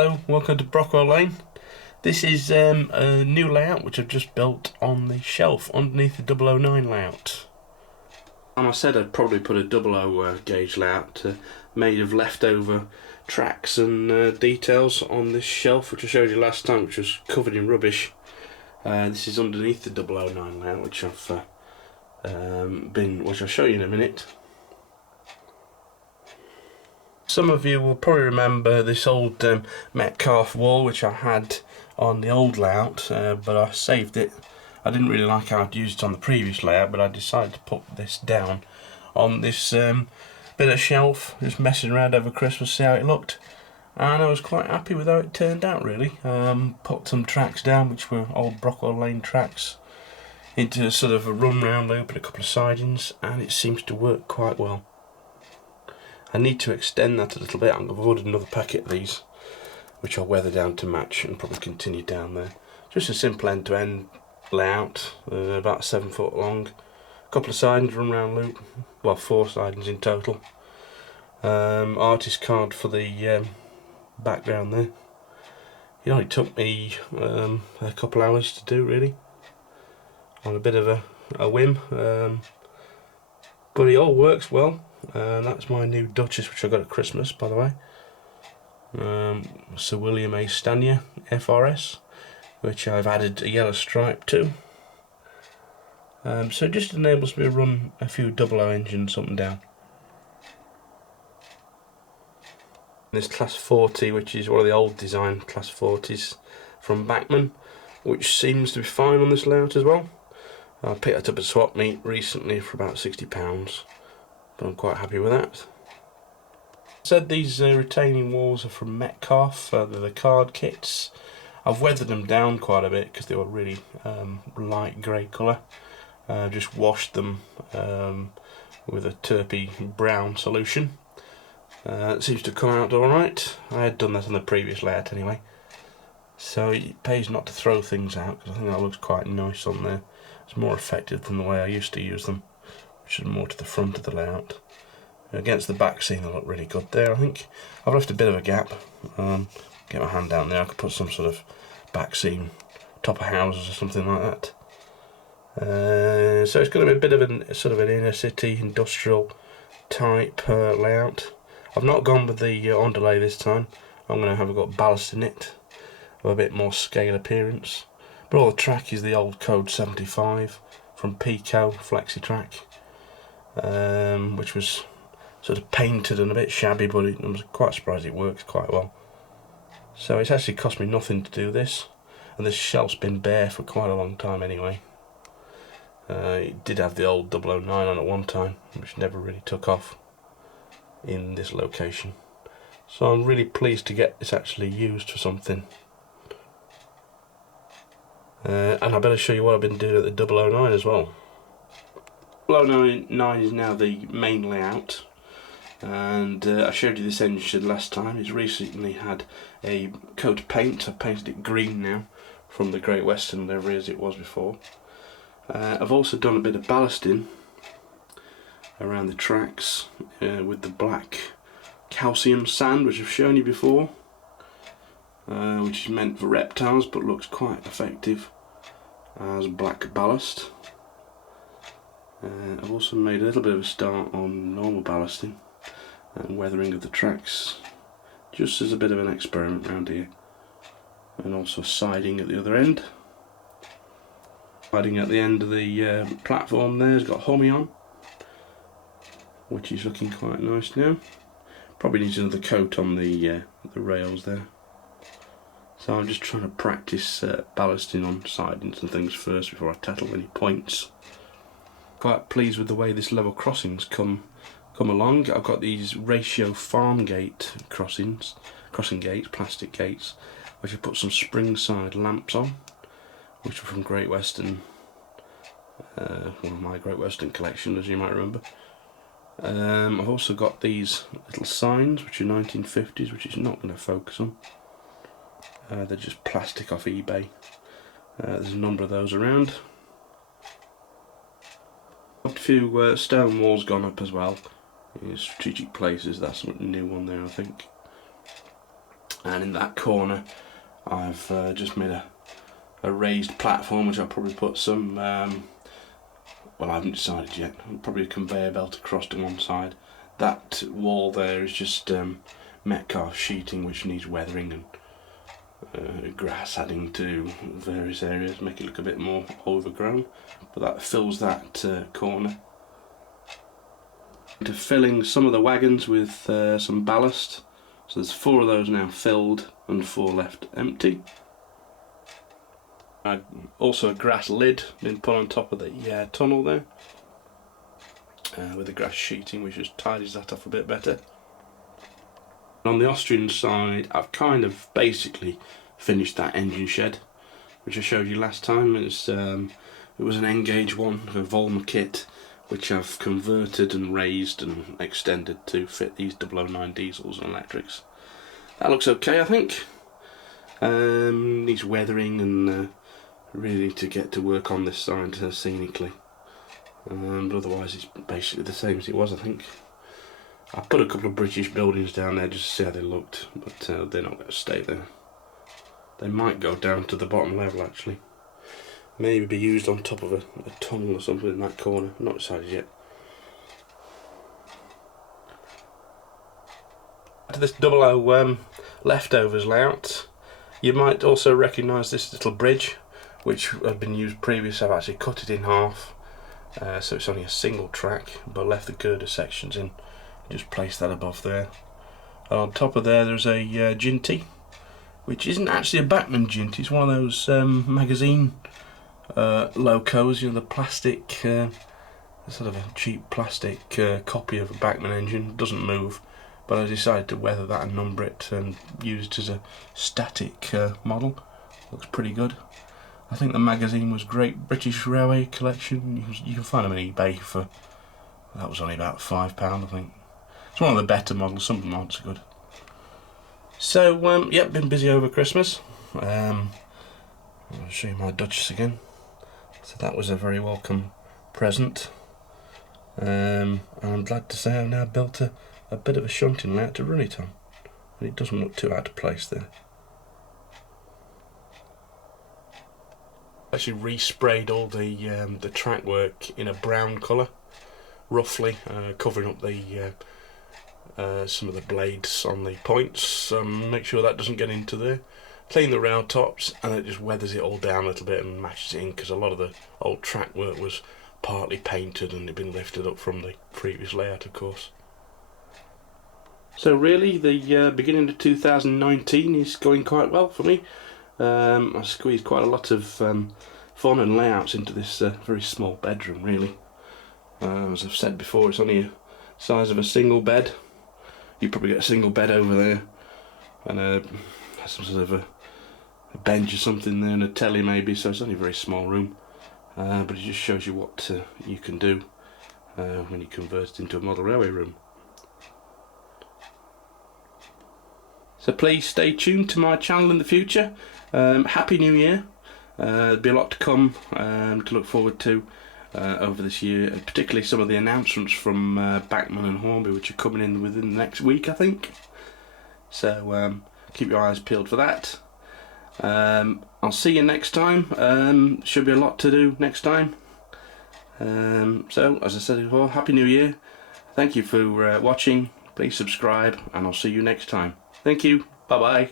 Hello, welcome to Brockwell Lane. This is a new layout which I've just built on the shelf underneath the 009 layout. And I said I'd probably put a 00 gauge layout made of leftover tracks and details on this shelf, which I showed you last time, which was covered in rubbish. This is underneath the 009 layout, which which I'll show you in a minute. Some of you will probably remember this old Metcalf wall which I had on the old layout, but I saved it. I didn't really like how I'd used it on the previous layout, but I decided to put this down on this bit of shelf, just messing around over Christmas, see how it looked. And I was quite happy with how it turned out, really. Put some tracks down, which were old Brockwell Lane tracks, into sort of a run round loop and a couple of sidings, and it seems to work quite well. I need to extend that a little bit. I've ordered another packet of these, which I'll weather down to match and probably continue down there. Just a simple end-to-end layout, about 7 foot long, a couple of sidings, run round loop, well 4 sidings in total. Artist card for the background there. It only took me a couple hours to do, really, on a bit of a whim, but it all works well. That's my new Duchess, which I got at Christmas, by the way. Sir William A. Stanier FRS, which I've added a yellow stripe to. So it just enables me to run a few 00 engines up and down. This Class 40, which is one of the old design Class 40s from Bachmann, which seems to be fine on this layout as well. I picked it up at swap meet recently for about £60. But I'm quite happy with that. I said these retaining walls are from Metcalf, they're the card kits. I've weathered them down quite a bit because they were really light grey colour. Just washed them with a turpy brown solution. It seems to come out alright. I had done that on the previous layout anyway. So it pays not to throw things out, because I think that looks quite nice on there. It's more effective than the way I used to use them, which is more to the front of the layout. Against the back seam, they look really good there, I think. I've left a bit of a gap. Get my hand down there, I could put some sort of back seam, top of houses or something like that. So it's going to be a bit of an inner city, industrial type layout. I've not gone with the underlay this time. I'm going to have got ballast in it, with a bit more scale appearance. But all the track is the old Code 75 from Pico Flexi Track. Which was sort of painted and a bit shabby, but I was quite surprised it works quite well. So it's actually cost me nothing to do this, and this shelf's been bare for quite a long time anyway. It did have the old 009 on at one time, which never really took off in this location. So I'm really pleased to get this actually used for something. And I better show you what I've been doing at the 009 as well. 009 is now the main layout, and I showed you this engine last time. It's recently had a coat of paint. I've painted it green now from the Great Western livery as it was before. I've also done a bit of ballasting around the tracks with the black calcium sand, which I've shown you before, which is meant for reptiles but looks quite effective as black ballast. I've also made a little bit of a start on normal ballasting and weathering of the tracks, just as a bit of an experiment around here, and also siding at the other end. Siding at the end of the platform there has got Homie on, which is looking quite nice now. Probably needs another coat on the rails there. So I'm just trying to practice ballasting on sidings and things first before I tackle any points. Quite pleased with the way this level crossings come along. I've got these ratio farm gate crossing gates, plastic gates, which I put some spring side lamps on, which are from Great Western, one of my Great Western collection, as you might remember. I've also got these little signs, which are 1950s, which is not going to focus on. They're just plastic off eBay. There's a number of those around. A few stone walls gone up as well in strategic places. That's a new one there, I think. and in that corner I've just made a raised platform, which I'll probably put some, well, I haven't decided yet, probably a conveyor belt across to one side. That wall there is just Metcalf sheeting, which needs weathering and grass adding to various areas, make it look a bit more overgrown, but that fills that corner. To filling some of the wagons with some ballast, so there's 4 of those now filled and 4 left empty. Also a grass lid been put on top of the tunnel there, with the grass sheeting, which just tidies that off a bit better. On the Austrian side, I've kind of basically finished that engine shed, which I showed you last time. It was an N-gauge one, a Volma kit, which I've converted and raised and extended to fit these 009 diesels and electrics. That looks okay, I think. Needs weathering and really need to get to work on this side scenically. But otherwise it's basically the same as it was, I think. I put a couple of British buildings down there just to see how they looked, but they're not going to stay there. They might go down to the bottom level actually. Maybe be used on top of a tunnel or something in that corner, not decided yet. To this 00 leftovers layout, you might also recognise this little bridge, which had been used previously. I've actually cut it in half, so it's only a single track, but left the girder sections in. Just place that above there. And on top of there's a Ginty, which isn't actually a Bachmann Ginty. It's one of those magazine locos, you know, the plastic, sort of a cheap plastic copy of a Bachmann engine. It doesn't move, but I decided to weather that and number it and use it as a static model. Looks pretty good. I think the magazine was Great British Railway Collection. You can find them on eBay for, that was only about £5, I think. It's one of the better models, some of them aren't so good. So, yep, been busy over Christmas. I'll show you my Duchess again. So that was a very welcome present. And I'm glad to say I've now built a bit of a shunting layout to run it on. And it doesn't look too out of place there. Actually resprayed all the track work in a brown colour, roughly, covering up the some of the blades on the points. Make sure that doesn't get into there. Clean the rail tops, and it just weathers it all down a little bit and matches it in, because a lot of the old track work was partly painted and had been lifted up from the previous layout, of course. So really, the beginning of 2019 is going quite well for me. I squeezed quite a lot of fun and layouts into this very small bedroom, really. As I've said before, it's only the size of a single bed. You probably get a single bed over there, and some sort of a bench or something there, and a telly maybe, so it's only a very small room. But it just shows you what you can do when you convert it into a model railway room. So please stay tuned to my channel in the future. Happy New Year. There'll be a lot to come to look forward to over this year, particularly some of the announcements from Bachmann and Hornby, which are coming in within the next week, I think. So keep your eyes peeled for that. I'll see you next time. Should be a lot to do next time. So as I said before, Happy New Year. Thank you for watching. Please subscribe, and I'll see you next time. Thank you. Bye bye.